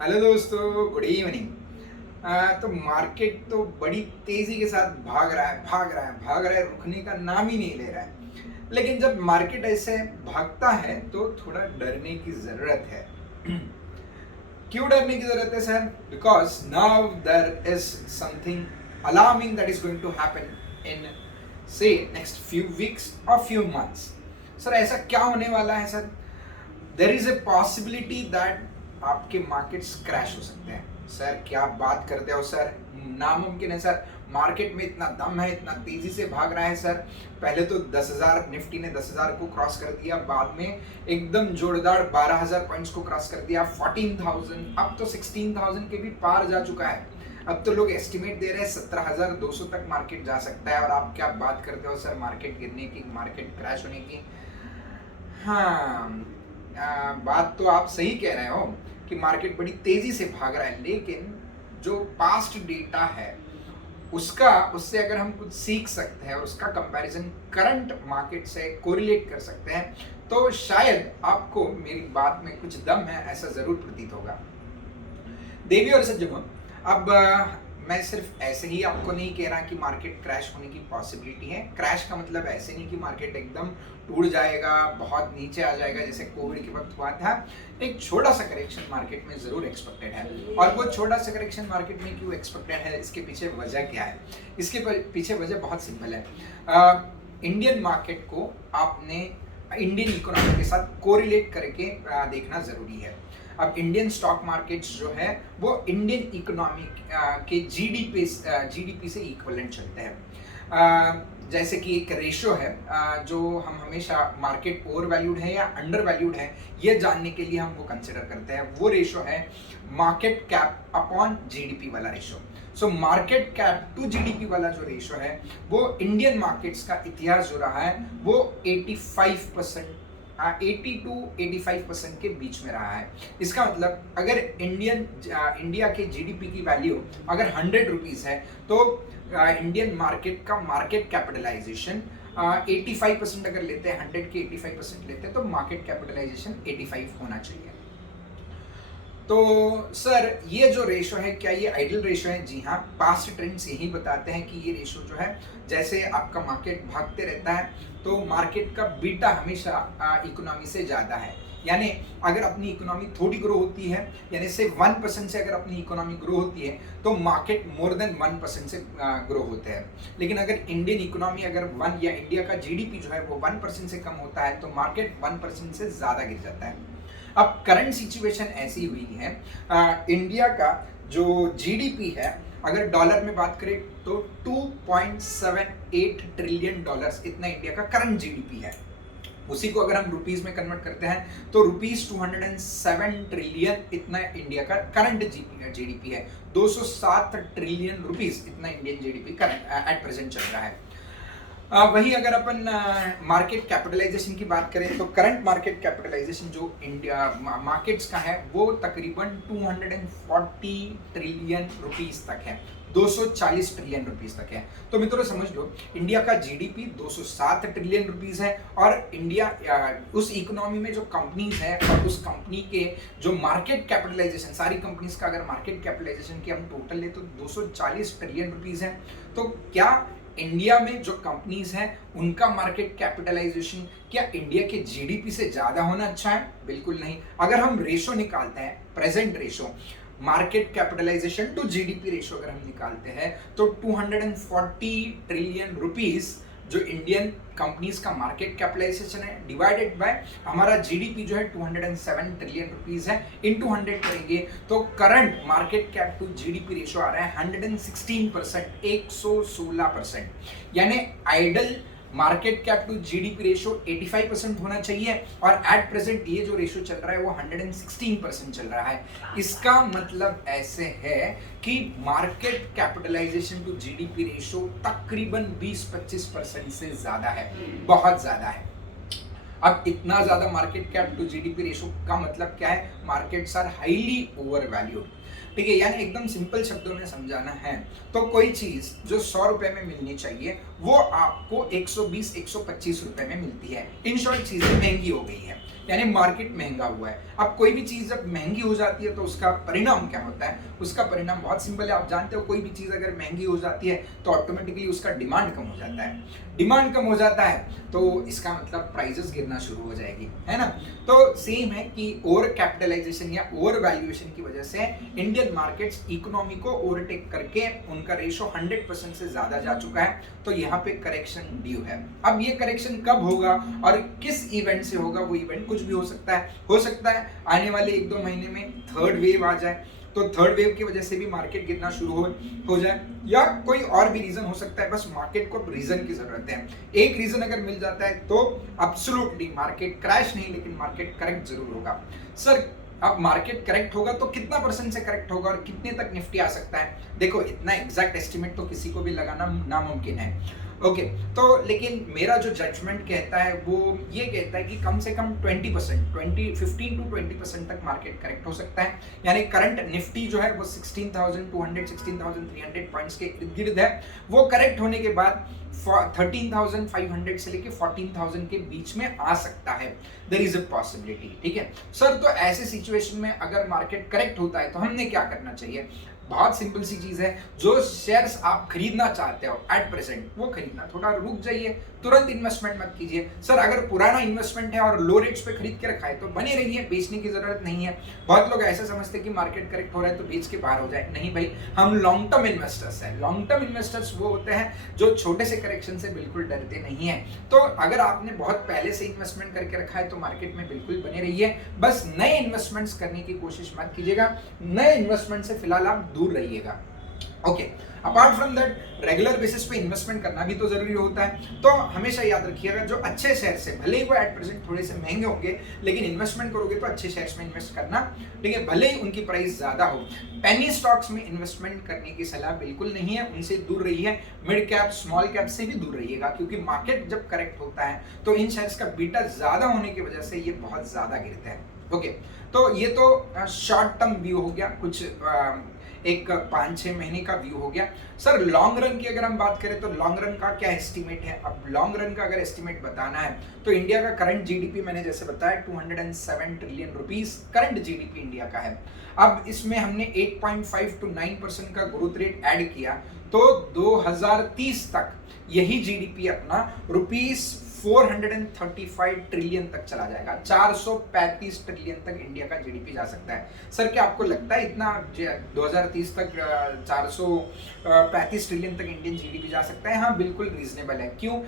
Hello दोस्तों, good evening. तो market तो बड़ी तेजी के साथ भाग रहा है, भाग रहा है, भाग रहा है, रुकने का नाम ही नहीं ले रहा है। लेकिन जब मार्केट ऐसे भागता है तो थोड़ा डरने की जरूरत है। क्यों डरने की जरूरत है sir? Because now there is something alarming that is going to happen in से नेक्स्ट फ्यू वीक्स और फ्यू मंथ्स। सर ऐसा क्या होने वाला है sir? There is a possibility that आपके मार्केट्स क्रैश हो सकते हैं। सर क्या बात करते हो सर, नामुमकिन है सर। मार्केट में इतना दम है, इतना तेजी से भाग रहा है सर। पहले तो 10,000 निफ्टी ने 10,000 को क्रॉस कर दिया, बाद में एकदम जोरदार 12,000 पॉइंट्स को क्रॉस कर दिया, 14,000, अब तो 16,000 के भी पार जा चुका है। अब तो लोग एस्टिमेट दे रहे हैं 17,200 तक मार्केट जा सकता है। और आप क्या बात करते हो सर मार्केट गिरने की, मार्केट क्रैश होने की? हाँ, बात तो आप सही कह रहे हो कि मार्केट बड़ी तेजी से भाग रहा है, लेकिन जो पास्ट डेटा है उससे अगर हम कुछ सीख सकते हैं और उसका कंपैरिजन करंट मार्केट से कोरिलेट कर सकते हैं तो शायद आपको मेरी बात में कुछ दम है ऐसा जरूर प्रतीत होगा। देवी और सज्जनों, अब मैं सिर्फ ऐसे ही आपको नहीं कह रहा कि मार्केट क्रैश होने की पॉसिबिलिटी है। क्रैश का मतलब ऐसे नहीं कि मार्केट एकदम टूट जाएगा, बहुत नीचे आ जाएगा जैसे कोविड के वक्त हुआ था। एक छोटा सा करेक्शन मार्केट में जरूर एक्सपेक्टेड है। और वो छोटा सा करेक्शन मार्केट में क्यों एक्सपेक्टेड है, इसके पीछे वजह क्या है? इसके पीछे वजह बहुत सिंपल है। इंडियन मार्केट को आपने इंडियन इकोनॉमी के साथ कोरिलेट करके देखना जरूरी है। अब इंडियन स्टॉक मार्केट्स जो है वो इंडियन इकोनॉमी के जीडीपी से इक्विवेलेंट चलते हैं। जैसे कि एक रेशो है जो हम हमेशा मार्केट ओवर वैल्यूड है या अंडर वैल्यूड है ये जानने के लिए हम वो कंसिडर करते हैं। वो रेशो है मार्केट कैप अपॉन जीडीपी वाला ratio. So market cap to GDP वाला जो रेशो है वो इंडियन मार्केट्स का इतिहास जो रहा है वो 85%, 80 टू 85% के बीच में रहा है। इसका मतलब अगर इंडिया के जीडीपी की वैल्यू अगर 100 रुपीज है तो इंडियन मार्केट का मार्केट कैपिटलाइजेशन 85% अगर लेते हैं, 100 के 85% लेते हैं तो मार्केट कैपिटलाइजेशन 85 होना चाहिए। तो सर ये जो रेशो है क्या ये आइडियल रेशो है? जी हाँ, पास्ट ट्रेंड्स यही बताते हैं कि ये रेशो जो है जैसे आपका मार्केट भागते रहता है तो मार्केट का बीटा हमेशा इकोनॉमी से ज़्यादा है। यानी अगर अपनी इकोनॉमी थोड़ी ग्रो होती है, यानी से 1% से अगर अपनी इकोनॉमी ग्रो होती है तो मार्केट मोर देन 1% से ग्रो होते हैं। लेकिन अगर इंडियन इकोनॉमी अगर 1 या इंडिया का जीडीपी जो है वो 1% से कम होता है तो मार्केट 1% से ज़्यादा गिर जाता है। अब करंट सिचुएशन ऐसी हुई है, इंडिया का जो जीडीपी है अगर डॉलर में बात करें तो 2.78 ट्रिलियन डॉलर्स इतना इंडिया का करंट जीडीपी है। उसी को अगर हम रुपीस में कन्वर्ट करते हैं तो रुपीस 207 ट्रिलियन इतना इंडिया का करंट जीडीपी है। 207 ट्रिलियन रुपीस इतना Indian GDP current at present चल रहा है। वही अगर अपन मार्केट कैपिटलाइजेशन की बात करें तो करंट मार्केट कैपिटलाइजेशन जो इंडिया मार्केट्स का है वो तकरीबन 240 ट्रिलियन रुपीस तक है, 240 ट्रिलियन रुपीस तक है। तो मित्रों समझ लो इंडिया का जीडीपी 207 ट्रिलियन रुपीस है और इंडिया उस इकोनॉमी में जो कंपनीज है और उस कंपनी के जो मार्केट कैपिटलाइजेशन, सारी कंपनीज का अगर मार्केट कैपिटलाइजेशन की हम टोटल ले तो 240 ट्रिलियन रुपीस है। तो क्या इंडिया में जो कंपनीज हैं उनका मार्केट कैपिटलाइजेशन क्या इंडिया के जीडीपी से ज्यादा होना अच्छा है? बिल्कुल नहीं। अगर हम रेशो निकालते हैं, present ratio market capitalization to GDP ratio अगर हम निकालते हैं तो 240 ट्रिलियन रुपीस जो इंडियन कंपनीज का मार्केट कैपिटलाइजेशन है डिवाइडेड बाय हमारा जीडीपी जो है 207 ट्रिलियन रुपीस है, इनटू 100 करेंगे तो current market cap to GDP ratio आ रहा है 116%, 116%। यानी ideal market cap to GDP ratio 85% होना चाहिए और एट प्रेजेंट ये जो रेशो चल रहा है वो 116% चल रहा है। इसका मतलब ऐसे है कि market capitalization to GDP ratio तकरीबन 20-25% से ज्यादा है, बहुत ज्यादा है। अब इतना ज्यादा market cap to GDP ratio का मतलब क्या है? Markets are highly overvalued. ठीक है, यानी एकदम सिंपल शब्दों में समझाना है तो कोई चीज जो 100 रुपए में मिलनी चाहिए वो आपको 120-125 रुपए में मिलती है। इन शॉर्ट चीजें महंगी हो गई है, यानी मार्केट महंगा हुआ है। अब कोई भी चीज जब महंगी हो जाती है तो उसका परिणाम क्या होता है? उसका परिणाम बहुत सिंपल है, आप जानते हो कोई भी चीज अगर महंगी हो जाती है तो ऑटोमेटिकली उसका डिमांड कम हो जाता है। डिमांड कम हो जाता है तो इसका मतलब प्राइसेस गिरना शुरू हो जाएगी, है ना। तो सेम है कि ओवर कैपिटलाइजेशन या ओवर वैल्यूएशन की वजह से इंडियन मार्केट्स इकोनॉमी को ओवरटेक करके उनका रेशो 100% से ज्यादा जा चुका है, तो यहाँ पे करेक्शन ड्यू है। अब ये करेक्शन कब होगा और किस इवेंट से होगा? वो इवेंट कुछ भी हो सकता है आने वाले 1-2 महीने में थर्ड वेव आ जाए, तो थर्ड वेव की वजह से भी मार्केट गिरना शुरू हो जाए, या कोई और भी रीजन हो सकता है। बस मार्केट को रीजन की जरूरत है। एक रीजन अगर मिल जाता है तो एब्सोल्युटली मार्केट क्रैश नहीं, लेकिन मार्केट करेक्ट जरूर होगा। सर अब मार्केट करेक्ट होगा तो कितना परसेंट से करेक्ट होगा और कितने तक निफ्टी आ सकता है? देखो, इतना एग्जैक्ट एस्टिमेट तो किसी को भी लगाना नामुमकिन है। ओके, तो लेकिन मेरा जो जजमेंट कहता है वो ये कहता है कि कम से कम 15 to 20% तक मार्केट करेक्ट हो सकता है। यानी करंट निफ्टी जो है वो 16,200 16,300 पॉइंट्स के इर्द गिर्द है। वो करेक्ट होने के बाद 13,500 से लेके 14,000 के बीच में आ सकता है। देयर इज अ पॉसिबिलिटी, ठीक है सर। तो ऐसे सिचुएशन में अगर मार्केट करेक्ट होता है तो हमने क्या करना चाहिए? बहुत सिंपल सी चीज है, जो शेयर्स आप खरीदना चाहते हो एट प्रेजेंट वो खरीदना, थोड़ा रुक जाइए, तुरंत इन्वेस्टमेंट मत कीजिए। सर अगर पुराना इन्वेस्टमेंट है और लो रेट्स पे खरीद के रखा है तो बने रहिए, बेचने की जरूरत नहीं है। बहुत लोग ऐसा समझते हैं कि मार्केट करेक्ट हो रहा है तो बेच के बाहर हो जाए। नहीं भाई, हम लॉन्ग टर्म इन्वेस्टर्स हैं। लॉन्ग टर्म इन्वेस्टर्स वो होते हैं जो छोटे से करेक्शन से बिल्कुल डरते नहीं है। तो अगर आपने बहुत पहले से इन्वेस्टमेंट करके रखा है तो मार्केट में बिल्कुल बने रहिए, बस नए इन्वेस्टमेंट्स करने की कोशिश मत कीजिएगा। नए इन्वेस्टमेंट से फिलहाल आप दूर रहिएगा। Okay, apart from that regular basis पे इन्वेस्टमेंट करना भी तो जरूरी होता है। तो हमेशा याद रखिएगा, जो अच्छे शेयर से, भले ही वो एट प्रेजेंट थोड़े से महंगे होंगे, लेकिन इन्वेस्टमेंट करोगे तो अच्छे शेयर्स में इन्वेस्ट करना, ठीक है, भले ही उनकी प्राइस ज्यादा हो। पेनी स्टॉक्स में इन्वेस्टमेंट करने की सलाह बिल्कुल नहीं है, उनसे दूर रहिए। मिड कैप स्मॉल कैप से भी दूर रहिएगा, क्योंकि मार्केट जब करेक्ट होता है तो इन शेयर्स का बीटा ज्यादा होने की वजह से ये बहुत ज्यादा गिरते हैं। ओके, तो ये तो शॉर्ट टर्म व्यू हो गया, कुछ एक 5-6 महीने का व्यू हो गया। सर लॉन्ग रन की अगर हम बात करें तो लॉन्ग रन का क्या एस्टिमेट है? अब लॉन्ग रन का अगर एस्टिमेट बताना है तो इंडिया का करंट जीडीपी मैंने जैसे बताया 207 trillion rupees current GDP India का है। अब इसमें हमने 8.5 to 9% का ग्रोथ रेट ऐड किया तो 2030 तक यही जीडीपी अपना रुपीस 435 ट्रिलियन तक चला जाएगा। 435 ट्रिलियन तक इंडिया का जीडीपी जा सकता है। सर क्या आपको लगता है इतना 2030 तक 435 ट्रिलियन तक इंडियन जीडीपी जा सकता है? हाँ बिल्कुल रीजनेबल है। क्यों?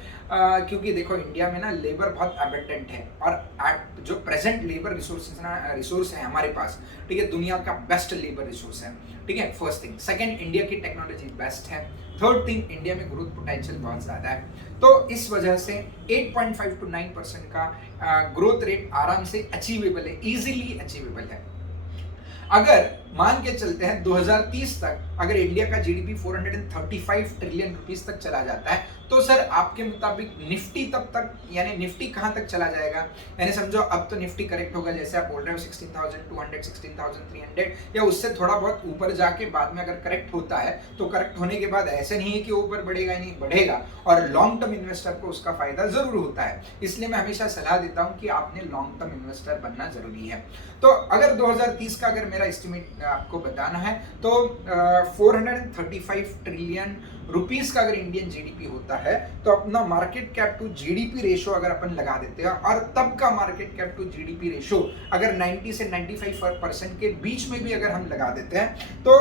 क्योंकि देखो इंडिया में ना लेबर बहुत अबंडेंट है और जो प्रेजेंट लेबर रिसोर्स है हमारे पास, ठीक है, दुनिया का बेस्ट लेबर रिसोर्स है, ठीक है, फर्स्ट थिंग। सेकंड, इंडिया की टेक्नोलॉजी बेस्ट है। थर्ड थिंग, इंडिया में ग्रोथ पोटेंशियल बहुत ज्यादा है। तो इस वजह से 8.5 to 9% का ग्रोथ रेट आराम से अचीवेबल है, इजीली अचीवेबल है। अगर मान के चलते हैं 2030 तक अगर इंडिया का जीडीपी 435 ट्रिलियन रुपीस तक चला जाता है तो सर आपके मुताबिक निफ्टी तब तक, यानी निफ्टी कहां तक चला जाएगा? यानी समझो अब तो निफ्टी करेक्ट होगा, जैसे आप बोल रहे हो 16,200 16,300 या उससे थोड़ा बहुत ऊपर जाके बाद में अगर करेक्ट होता है तो करेक्ट होने के बाद ऐसे नहीं है कि ऊपर बढ़ेगा ही नहीं, बढ़ेगा, और लॉन्ग टर्म इन्वेस्टर को उसका फायदा जरूर होता है। इसलिए मैं हमेशा सलाह देता हूं कि आपने लॉन्ग टर्म इन्वेस्टर बनना जरूरी है। तो अगर 2030 का अगर मेरा एस्टिमेट आपको बताना है तो 435 ट्रिलियन रुपीस का अगर इंडियन जीडीपी होता है तो अपना market cap to GDP ratio अगर अपन लगा देते हैं और तब का market cap to GDP ratio अगर 90 से 95% के बीच में भी अगर हम लगा देते हैं तो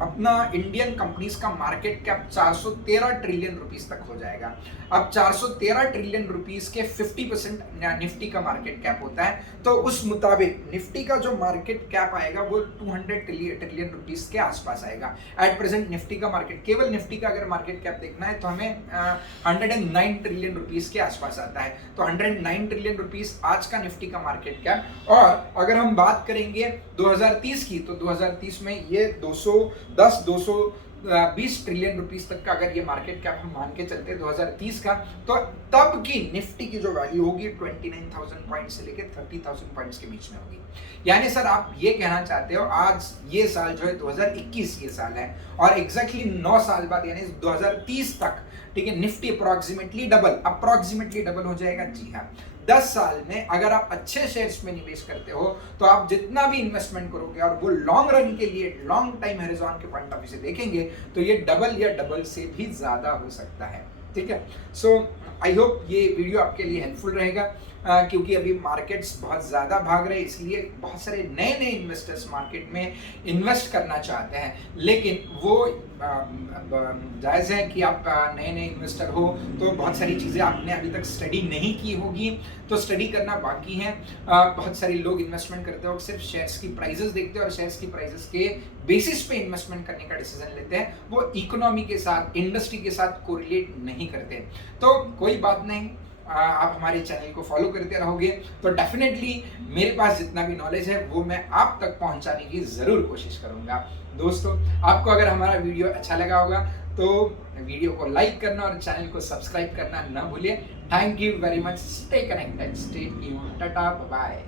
अपना इंडियन कंपनीज का मार्केट कैप 413 ट्रिलियन रुपीस तक हो जाएगा। अब 413 ट्रिलियन रुपीस के 50% निफ्टी का मार्केट कैप होता है, तो उस मुताबिक निफ्टी का जो मार्केट कैप आएगा वो 200 ट्रिलियन रुपीस के आसपास आएगा। एट प्रेजेंट निफ्टी का मार्केट, केवल निफ्टी का अगर मार्केट कैप देखना है तो हमें 109 ट्रिलियन रुपीस के आसपास आता है। तो 109 ट्रिलियन रुपीस आज का निफ्टी का मार्केट कैप। और अगर हम बात करेंगे 2030 की तो 2030 में ये 220 ट्रिलियन रुपीस तक का अगर ये मार्केट कैप हम मान के चलते हैं 2030 का, तो तब की निफ्टी की जो वैल्यू होगी 29,000 पॉइंट से लेके 30,000 पॉइंट्स के बीच में होगी। यानी सर आप ये कहना चाहते हो आज ये साल जो है 2021 ये साल है और एग्जैक्टली 9 साल बाद यानी 2030 तक ठीक है, निफ्टी अप्रॉक्सीमेटली डबल हो जाएगा। जी हाँ, 10 साल में अगर आप अच्छे शेयर्स में निवेश करते हो तो आप जितना भी इन्वेस्टमेंट करोगे और वो लॉन्ग रन के लिए, लॉन्ग टाइम हैरिजन के पॉइंट ऑफ व्यू से देखेंगे तो ये डबल या डबल से भी ज्यादा हो सकता है। ठीक है, सो आई होप ये वीडियो आपके लिए हेल्पफुल रहेगा, क्योंकि अभी मार्केट्स बहुत ज़्यादा भाग रहे हैं, इसलिए बहुत सारे नए नए इन्वेस्टर्स मार्केट में इन्वेस्ट करना चाहते हैं। लेकिन वो जायज़ है कि आप नए नए इन्वेस्टर हो तो बहुत सारी चीज़ें आपने अभी तक स्टडी नहीं की होगी, तो स्टडी करना बाकी है। बहुत सारे लोग इन्वेस्टमेंट करते हो सिर्फ शेयर्स की प्राइजेस देखते हैं और शेयर्स की प्राइजेस के बेसिस पे इन्वेस्टमेंट करने का डिसीजन लेते हैं, वो इकोनॉमी के साथ, इंडस्ट्री के साथ कोरिलेट नहीं करते। तो कोई बात नहीं, आप हमारे चैनल को फॉलो करते रहोगे तो डेफिनेटली मेरे पास जितना भी नॉलेज है वो मैं आप तक पहुंचाने की ज़रूर कोशिश करूंगा। दोस्तों, आपको अगर हमारा वीडियो अच्छा लगा होगा तो वीडियो को लाइक करना और चैनल को सब्सक्राइब करना ना भूलिए। Thank you very much, stay connected, stay tuned, tata, bye.